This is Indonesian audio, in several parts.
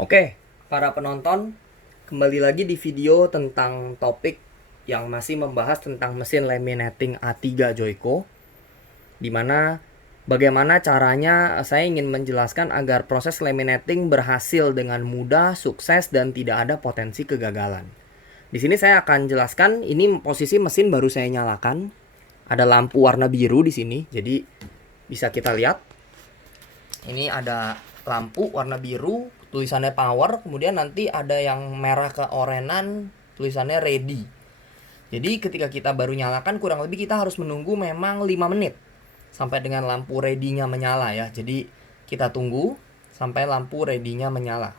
Oke, para penonton, kembali lagi di video tentang topik yang masih membahas tentang mesin laminating A3 Joico, dimana bagaimana caranya saya ingin menjelaskan agar proses laminating berhasil dengan mudah, sukses, dan tidak ada potensi kegagalan. Di sini saya akan jelaskan, ini posisi mesin baru saya nyalakan, ada lampu warna biru di sini, jadi bisa kita lihat. Ini ada lampu warna biru, tulisannya power, kemudian nanti ada yang merah keorenan, tulisannya ready. Jadi ketika kita baru nyalakan, kurang lebih kita harus menunggu memang 5 menit sampai dengan lampu ready-nya menyala ya. Jadi kita tunggu sampai lampu ready-nya menyala.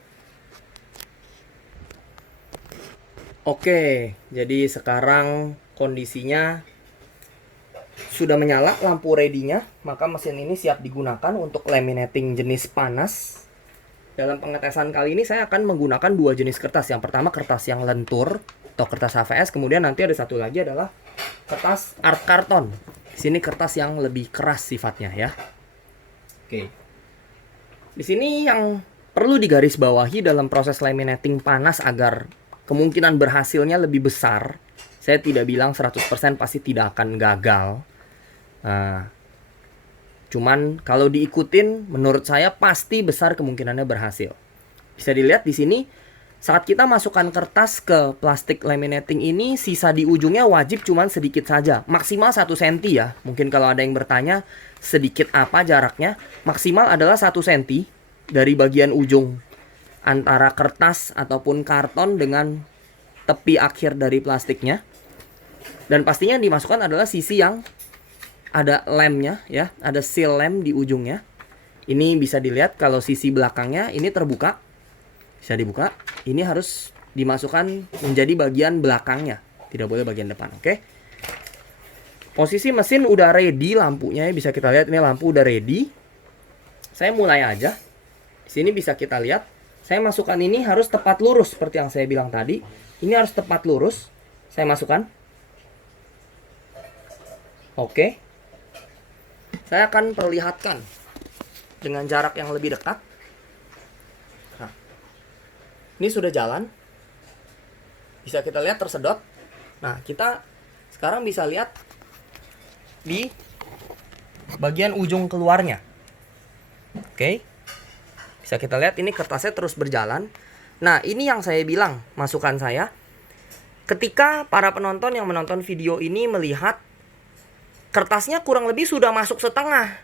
Oke, jadi sekarang kondisinya sudah menyala lampu ready-nya, maka mesin ini siap digunakan untuk laminating jenis panas. Dalam pengetesan kali ini saya akan menggunakan dua jenis kertas. Yang pertama kertas yang lentur atau kertas HVS, kemudian nanti ada satu lagi adalah kertas art karton. Di sini kertas yang lebih keras sifatnya ya. Oke. Di sini yang perlu digarisbawahi dalam proses laminating panas agar kemungkinan berhasilnya lebih besar. Saya tidak bilang 100% pasti tidak akan gagal. Cuman kalau diikutin, menurut saya pasti besar kemungkinannya berhasil. Bisa dilihat di sini, saat kita masukkan kertas ke plastik laminating ini, sisa di ujungnya wajib cuman sedikit saja. Maksimal 1 cm ya. Mungkin kalau ada yang bertanya, sedikit apa jaraknya? Maksimal adalah 1 cm dari bagian ujung antara kertas ataupun karton dengan tepi akhir dari plastiknya. Dan pastinya yang dimasukkan adalah sisi yang ada lemnya ya, ada seal lem di ujungnya. Ini bisa dilihat kalau sisi belakangnya ini terbuka, bisa dibuka. Ini harus dimasukkan menjadi bagian belakangnya, tidak boleh bagian depan. Oke. Posisi mesin udah ready, lampunya bisa kita lihat ini lampu udah ready. Saya mulai aja. Di sini bisa kita lihat, saya masukkan ini harus tepat lurus seperti yang saya bilang tadi. Ini harus tepat lurus. Saya masukkan. Oke. Saya akan perlihatkan dengan jarak yang lebih dekat. Nah, ini sudah jalan. Bisa kita lihat tersedot. Nah, kita sekarang bisa lihat di bagian ujung keluarnya. Oke. Bisa kita lihat ini kertasnya terus berjalan. Nah, ini yang saya bilang, masukan saya. Ketika para penonton yang menonton video ini melihat kertasnya kurang lebih sudah masuk setengah,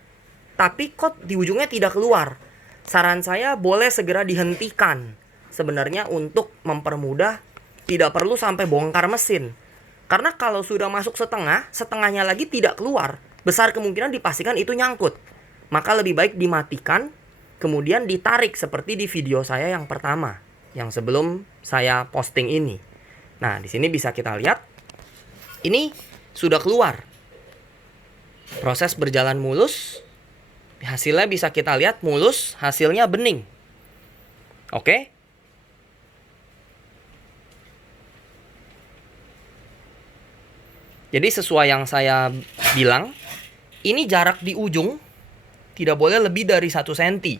tapi kok di ujungnya tidak keluar. Saran saya boleh segera dihentikan. Sebenarnya untuk mempermudah, tidak perlu sampai bongkar mesin. Karena kalau sudah masuk setengah, setengahnya lagi tidak keluar, besar kemungkinan dipastikan itu nyangkut. Maka lebih baik dimatikan, kemudian ditarik seperti di video saya yang pertama, yang sebelum saya posting ini. Nah, di sini bisa kita lihat, ini sudah keluar. Proses berjalan mulus. Hasilnya bisa kita lihat mulus, hasilnya bening. Oke. Jadi sesuai yang saya bilang, ini jarak di ujung tidak boleh lebih dari 1 cm.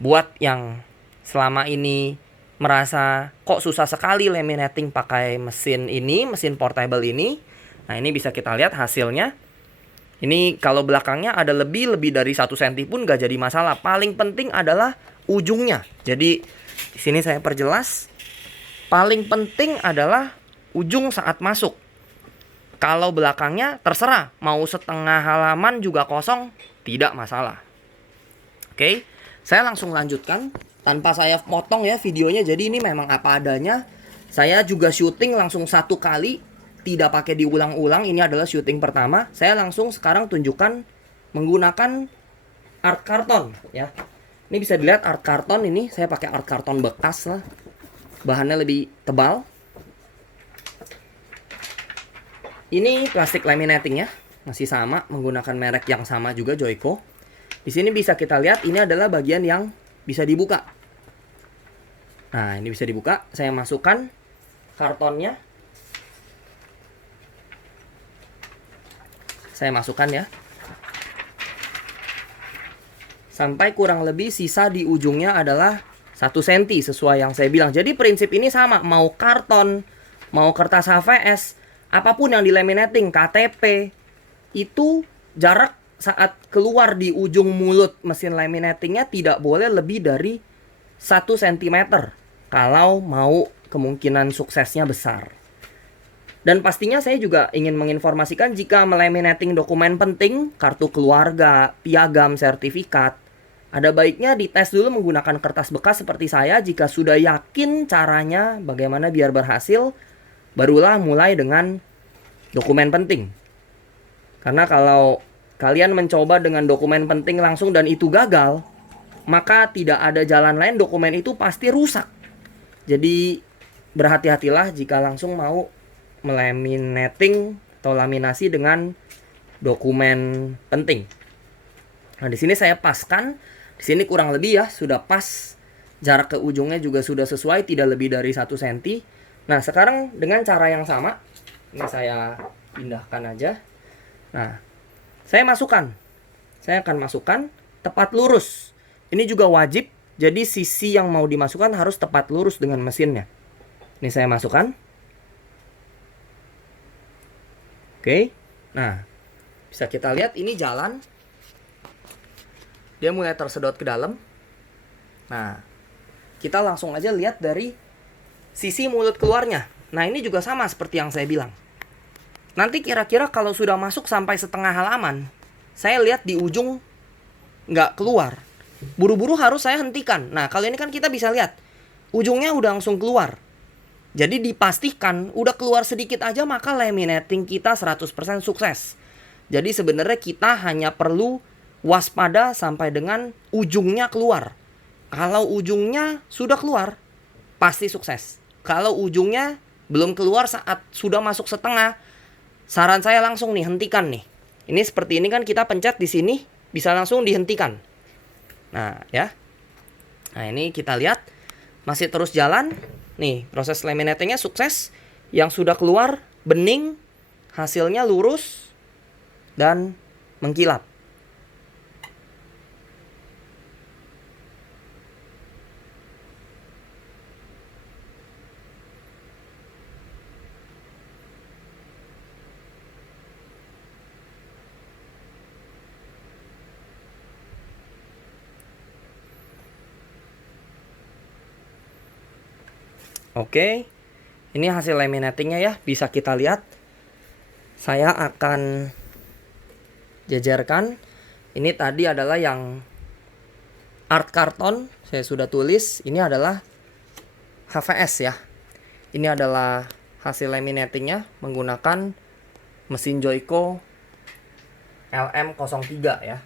Buat yang selama ini merasa kok susah sekali laminating pakai mesin ini, mesin portable ini. Nah, ini bisa kita lihat hasilnya. Ini kalau belakangnya ada lebih dari 1 cm pun gak jadi masalah. Paling penting adalah ujungnya. Jadi di sini saya perjelas. Paling penting adalah ujung saat masuk. Kalau belakangnya terserah, mau setengah halaman juga kosong, tidak masalah. Oke, saya langsung lanjutkan tanpa saya potong ya videonya. Jadi ini memang apa adanya. Saya juga syuting langsung satu kali, tidak pakai diulang-ulang. Ini adalah syuting pertama. Saya langsung sekarang tunjukkan menggunakan art karton ya. Ini bisa dilihat art karton ini, saya pakai art karton bekas lah. Bahannya lebih tebal. Ini plastik laminating ya, masih sama, menggunakan merek yang sama juga, Joico. Di sini bisa kita lihat ini adalah bagian yang bisa dibuka. Nah, ini bisa dibuka. Saya masukkan kartonnya. Saya masukkan ya. Sampai kurang lebih sisa di ujungnya adalah 1 cm sesuai yang saya bilang. Jadi prinsip ini sama, mau karton, mau kertas HVS, apapun yang dilaminating, KTP, itu jarak saat keluar di ujung mulut mesin laminatingnya tidak boleh lebih dari 1 cm kalau mau kemungkinan suksesnya besar. Dan pastinya saya juga ingin menginformasikan jika melaminating dokumen penting, kartu keluarga, piagam, sertifikat, ada baiknya dites dulu menggunakan kertas bekas seperti saya. Jika sudah yakin caranya bagaimana biar berhasil, barulah mulai dengan dokumen penting. Karena kalau kalian mencoba dengan dokumen penting langsung dan itu gagal, maka tidak ada jalan lain, dokumen itu pasti rusak. Jadi berhati-hatilah jika langsung mau melaminating atau laminasi dengan dokumen penting. Nah, di sini saya paskan. Di sini kurang lebih ya, sudah pas. Jarak ke ujungnya juga sudah sesuai, tidak lebih dari 1 cm. Nah, sekarang dengan cara yang sama, ini saya pindahkan aja. Nah, saya akan masukkan tepat lurus. Ini juga wajib, jadi sisi yang mau dimasukkan harus tepat lurus dengan mesinnya. Ini saya masukkan. Oke. Nah, bisa kita lihat ini jalan. Dia mulai tersedot ke dalam. Nah, kita langsung aja lihat dari sisi mulut keluarnya. Nah, ini juga sama seperti yang saya bilang. Nanti kira-kira kalau sudah masuk sampai setengah halaman, saya lihat di ujung nggak keluar. Buru-buru harus saya hentikan. Nah, kalau ini kan kita bisa lihat, ujungnya udah langsung keluar. Jadi dipastikan udah keluar sedikit aja, maka laminating kita 100% sukses. Jadi sebenarnya kita hanya perlu waspada sampai dengan ujungnya keluar. Kalau ujungnya sudah keluar, pasti sukses. Kalau ujungnya belum keluar saat sudah masuk setengah, saran saya langsung nih, hentikan nih. Ini seperti ini kan kita pencet di sini, bisa langsung dihentikan. Nah, ya. Nah, ini kita lihat masih terus jalan. Nih, proses laminatingnya sukses. Yang sudah keluar bening, hasilnya lurus dan mengkilap. Oke, ini hasil laminatingnya ya, bisa kita lihat. Saya akan jajarkan. Ini tadi adalah yang art karton, saya sudah tulis. Ini adalah HVS ya. Ini adalah hasil laminatingnya menggunakan mesin Joico LM03 ya.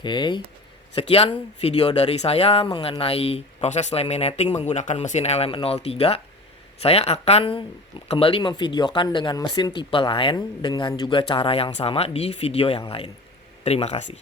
Oke. Sekian video dari saya mengenai proses laminating menggunakan mesin LM03. Saya akan kembali memvideokan dengan mesin tipe lain dengan juga cara yang sama di video yang lain. Terima kasih.